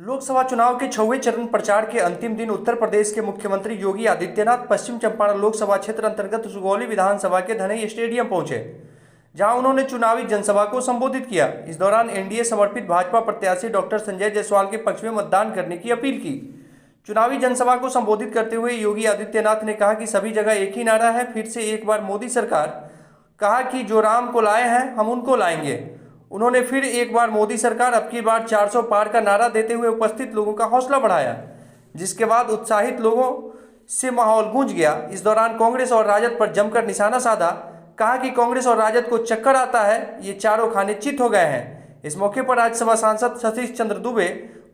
लोकसभा चुनाव के 6वें चरण प्रचार के अंतिम दिन उत्तर प्रदेश के मुख्यमंत्री योगी आदित्यनाथ पश्चिम चंपारण लोकसभा क्षेत्र अंतर्गत सुगौली विधानसभा के धनई स्टेडियम पहुंचे, जहां उन्होंने चुनावी जनसभा को संबोधित किया। इस दौरान एनडीए समर्पित भाजपा प्रत्याशी डॉक्टर संजय जायसवाल के पक्ष में मतदान करने की अपील की। चुनावी जनसभा को संबोधित करते हुए योगी आदित्यनाथ ने कहा कि सभी जगह एक ही नारा है, फिर से एक बार मोदी सरकार। कहा कि जो राम को लाए हैं हम उनको लाएंगे। उन्होंने फिर एक बार मोदी सरकार, अब की बार 400 पार का नारा देते हुए उपस्थित लोगों का हौसला बढ़ाया, जिसके बाद उत्साहित लोगों से माहौल गूंज गया। इस दौरान कांग्रेस और राजद पर जमकर निशाना साधा। कहा कि कांग्रेस और राजद को चक्कर आता है, ये चारों खाने चित हो गए हैं। इस मौके पर राज्यसभा सांसद सतीश चंद्र दुबे,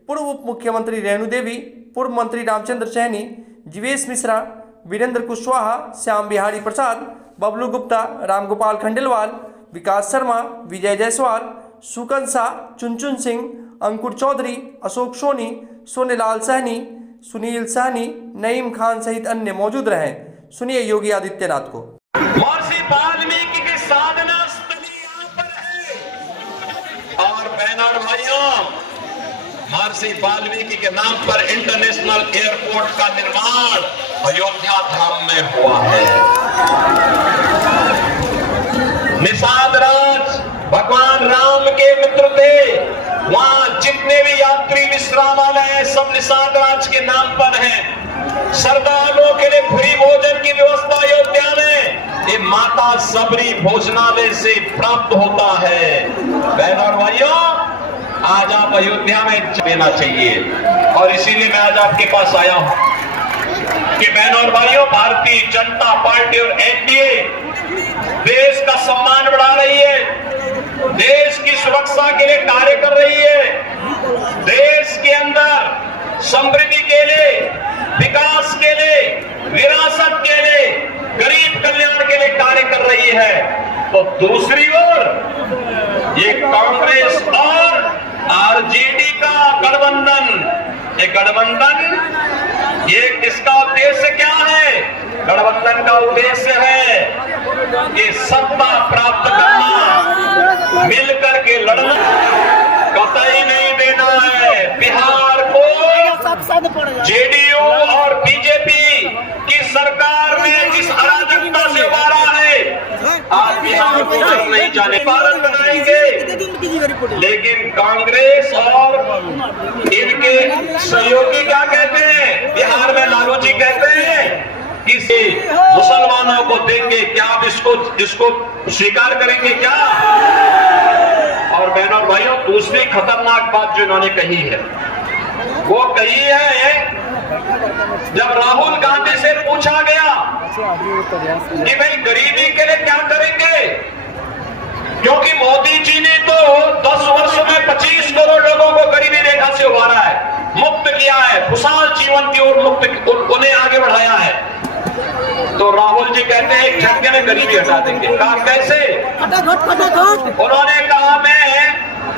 पूर्व उप मुख्यमंत्री रेणु देवी, पूर्व मंत्री रामचंद्र सैनी, जीवेश मिश्रा, वीरेंद्र कुशवाहा, श्याम बिहारी प्रसाद, बबलू गुप्ता, रामगोपाल खंडेलवाल, विकास शर्मा, विजय जायसवाल, सुकन शाह, चुनचुन सिंह, अंकुर चौधरी, अशोक सोनी, सोनेलाल सहनी, सुनील सहनी, नईम खान सहित अन्य मौजूद रहे। सुनिए योगी आदित्यनाथ को। महर्षि वाल्मीकि की साधना स्थली यहाँ पर है और बहनों और भाइयों, महर्षि वाल्मीकि के नाम पर इंटरनेशनल एयरपोर्ट का निर्माण अयोध्या धाम में हुआ है। निषाद राज भगवान राम के मित्र थे। वहां जितने भी यात्री विश्रामालय हैं सब निषाद राज के नाम पर हैं। श्रद्धालुओं के लिए फ्री भोजन की व्यवस्था अयोध्या में ये माता सबरी भोजनालय से प्राप्त होता है। बहनों और भाइयों, आज आप अयोध्या में देना चाहिए और इसीलिए मैं आज आपके पास आया हूं कि बहनों और भाइयों, भारतीय जनता पार्टी और एनडीए देश का सम्मान बढ़ा रही है, देश की सुरक्षा के लिए कार्य कर रही है, देश के अंदर समृद्धि के लिए, विकास के लिए, विरासत के लिए, गरीब कल्याण के लिए कार्य कर रही है। तो दूसरी ओर ये कांग्रेस और आरजेडी का गठबंधन, ये गठबंधन, ये इसका उद्देश्य क्या है? गठबंधन का उद्देश्य है कि सत्ता प्राप्त करना, मिलकर के लड़ना, कतई नहीं देना है। बिहार को जेडीयू और बीजेपी की सरकार ने जिस अराजकता से उबारा है, आप बिहार को नहीं जाने भारत बनाएंगे। लेकिन कांग्रेस और इनके सहयोगी क्या कहते हैं? बिहार में लालू जी कहते हैं किसी मुसलमानों को देंगे क्या, आप इसको स्वीकार करेंगे क्या? और बहनों और भाइयों, दूसरी खतरनाक बात जो इन्होंने कही है वो कही है, जब राहुल गांधी से पूछा गया कि भाई गरीबी के लिए क्या करेंगे, क्योंकि मोदी जी ने तो 10 वर्ष में 25 करोड़ लोगों को गरीबी रेखा से उबारा है, मुक्त किया है, खुशहाल जीवन की ओर मुक्त उन्हें आगे बढ़ाया है। तो राहुल जी कहते हैं एक झटके में गरीबी हटा देंगे। कहा कैसे? उन्होंने कहा मैं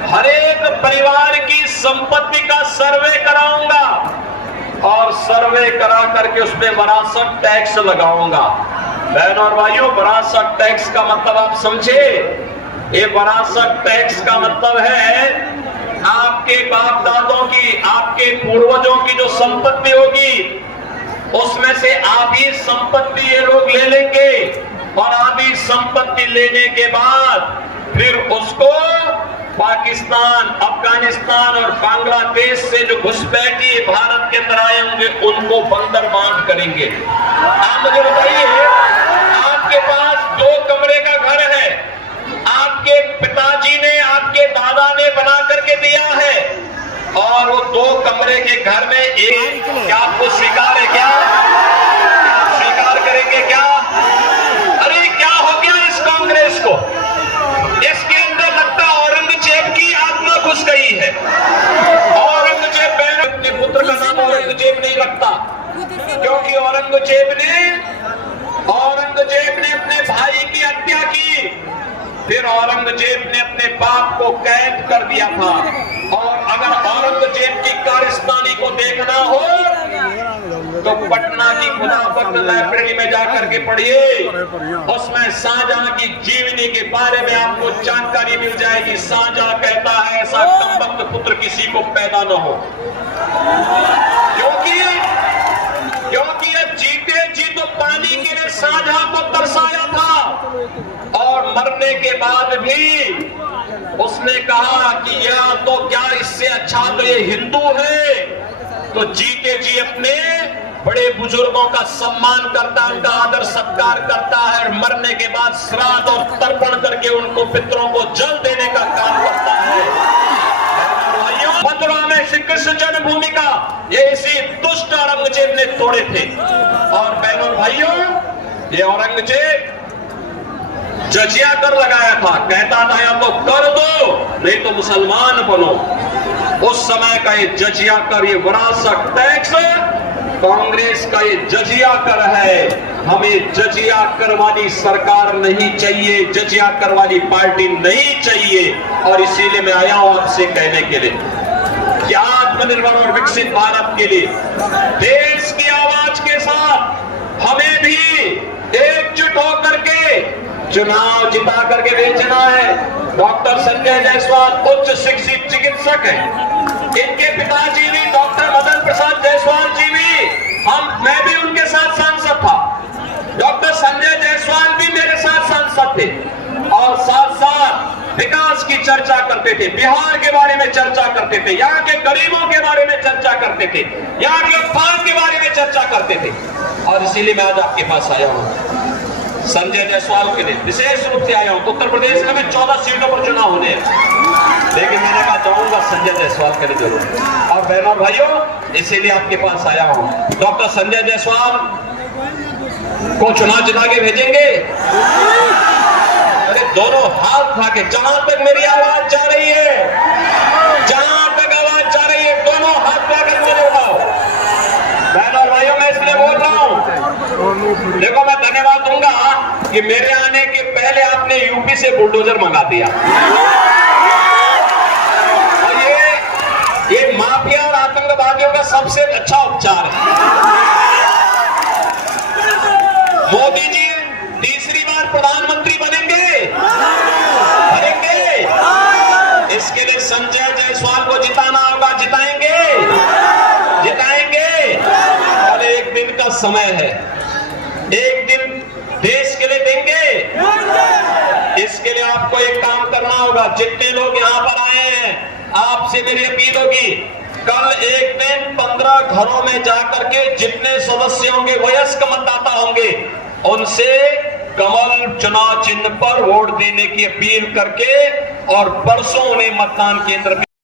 हर एक परिवार की संपत्ति का सर्वे कराऊंगा और सर्वे करा करके उसमें विरासत टैक्स लगाऊंगा। बहनों और भाइयों, विरासत टैक्स का मतलब आप समझे? ये विरासत टैक्स का मतलब है आपके बाप दादों की, आपके पूर्वजों की जो संपत्ति होगी उसमें से आधी संपत्ति ये लोग ले लेंगे और आधी संपत्ति लेने के बाद फिर उसको पाकिस्तान, अफगानिस्तान और बांग्लादेश से जो घुसपैठी भारत के अंदर आए होंगे उनको बंदर बांट करेंगे। आप मुझे बताइए, आपके पास 2 कमरे का घर है, आपके पिताजी ने, आपके दादा ने बना करके दिया है और वो 2 कमरे के घर में एक, क्या आपको स्वीकार है? क्या स्वीकार करेंगे क्या? अरे क्या हो गया इस कांग्रेस को? इसके अंदर लगता औरंगजेब की आत्मा घुस गई है। औरंगजेब, अपने पुत्र का नाम औरंगजेब नहीं रखता, क्योंकि औरंगजेब ने अपने भाई की हत्या की, फिर औरंगजेब ने अपने बाप को कैद कर दिया था। और अगर औरंगजेब की कारस्तानी को देखना हो तो पटना की खुदा वक्त लाइब्रेरी में जाकर के पढ़िए, उसमें शाहजहां की जीवनी के बारे में आपको जानकारी मिल जाएगी। शाहजहां कहता है ऐसा कमबख्त पुत्र किसी को पैदा न हो, क्योंकि ये जीते जी तो पानी के लिए शाहजहां को तरसाया था, और मरने के बाद भी उसने कहा कि या तो क्या इससे अच्छा तो ये हिंदू है। तो जीते जी अपने बड़े बुजुर्गों का सम्मान करता है, उनका आदर सत्कार करता है, और मरने के बाद श्राद्ध और तर्पण करके उनको पितरों को जल देने का काम करता है। मथुरा में श्री कृष्ण जन्मभूमि का ये इसी दुष्ट औरंगजेब ने तोड़े थे। और बहनों भाइयों, ये औरंगजेब जजिया कर लगाया था, कहता था या तो कर दो नहीं तो मुसलमान बनो। उस समय का ये जजिया कर, ये विरासत टैक्स कांग्रेस का ये जजिया कर है। हमें जजिया कर वाली सरकार नहीं चाहिए, जजिया कर वाली पार्टी नहीं चाहिए। और इसीलिए मैं आया हूं आपसे कहने के लिए कि आत्मनिर्भर और विकसित भारत के लिए देश की आवाज के साथ हमें भी एकजुट होकर के चुनाव जिता करके बेचना है। डॉक्टर संजय जायसवाल उच्च शिक्षित चिकित्सक हैं, इनके पिताजी भी डॉक्टर मदन प्रसाद जायसवाल जी भी, मैं भी उनके साथ सांसद था। डॉक्टर संजय जायसवाल भी मेरे साथ सांसद थे, और साथ साथ विकास की चर्चा करते थे, बिहार के बारे में चर्चा करते थे, यहाँ के गरीबों के बारे में चर्चा करते थे, यहाँ के उत्थान के बारे में चर्चा करते थे। और इसीलिए मैं आज आपके पास आया हूँ संजय जायसवाल के लिए विशेष रूप से आया हूं। उत्तर प्रदेश में भी 14 सीटों पर चुनाव होने हैं, लेकिन मैंने कहा जाऊंगा संजय जायसवाल के लिए जरूर। और बहनों भाइयों, इसीलिए आपके पास आया हूं। डॉक्टर संजय जायसवाल को चुनाव जिता के भेजेंगे? अरे दोनों हाथ उठा के, जहां तक मेरी आवाज जा रही है, जहां तक आवाज जा रही है, दोनों हाथ उठा कर मुझे उठाओ। बहनों भाइयों, मैं इसलिए बोल रहा हूं, देखो मैं धन्यवाद दूंगा कि मेरे आने के पहले आपने यूपी से बुलडोजर मंगा दिया। और ये माफिया और आतंकवादियों का सबसे अच्छा उपचार है। मोदी जी तीसरी बार प्रधानमंत्री बनेंगे, इसके लिए संजय जायसवाल को जिताना होगा। जिताएंगे, और एक दिन का समय है, एक दिन देश के लिए देंगे। इसके लिए आपको एक काम करना होगा। जितने लोग यहाँ पर आए हैं, आपसे मेरी अपील होगी, कल एक दिन 15 घरों में जाकर के जितने सदस्य होंगे, वयस्क मतदाता होंगे, उनसे कमल चुनाव चिन्ह पर वोट देने की अपील करके, और परसों उन्हें मतदान केंद्र